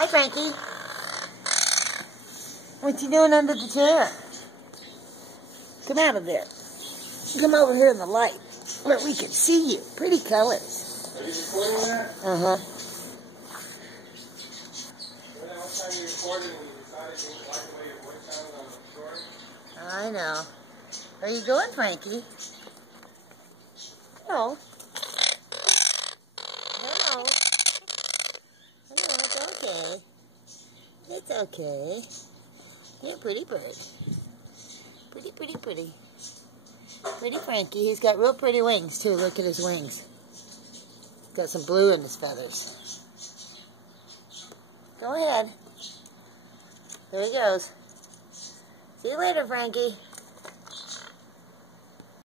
Hi, Frankie. What you doing under the chair? Come out of there. Come over here in the light where we can see you. Pretty colors. Are you recording that? Uh-huh. What time you recorded and you decided you didn't like the way your voice sounded on the story? I know. Where you going, Frankie? Hello. Hello. Hello, it's okay. It's okay. You're a pretty bird. Pretty, pretty, pretty. Pretty Frankie. He's got real pretty wings, too. Look at his wings. He's got some blue in his feathers. Go ahead. There he goes. See you later, Frankie.